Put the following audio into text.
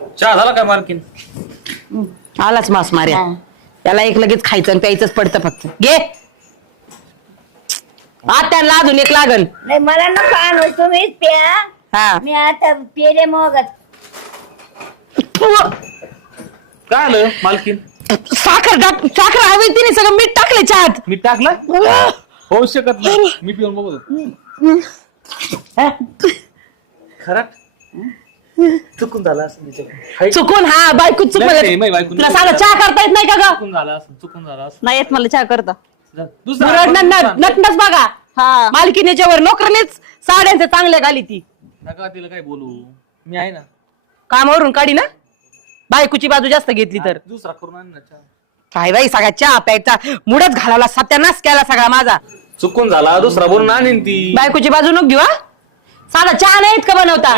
चहा झाला काय मालकीन? आलाच मास मार्या. त्याला एक लगेच खायचं आणि प्यायचंच पडतं फक्त. घे आज त्यांना अजून एक लागल. नाही मला नको आणू, तुम्हीच प्या. हा मी आता पेले मोगत. काय आलं मालकीन? साखर हवी तिने सगळं मीठ टाकले चहात. मी टाकलं? होऊ शकत नाही. मी पिऊन बघतो. खरं चुकून झालं असं तिच्याकडून. चुकून हा बायको चुकून. नाही, नाही, बायको तुला साधा चहा करता येत नाही का ग? चुकून झालं असं, चुकून झालं असं. नाही येत मला चहा करता. दुसरा नटनच बघा. हा मालकीनेच्या वर नोकरीनेच साड्यांचे चांगल्या घाली ती. नका तिला काय बोलू, मी आहे ना. कामावरून काढी ना बायकोची बाजू जास्त घेतली तर. दुसरा करून आण ना चहा. काय बाई सगळा चहा प्यायचा मुडच घालावला, सत्यानाश केला सगळा माझा. चुकून झाला, दुसरा बोलून आणीन ती. बायकोची बाजू नको घेऊ हा. साधा चहा नाहीत का बनवता?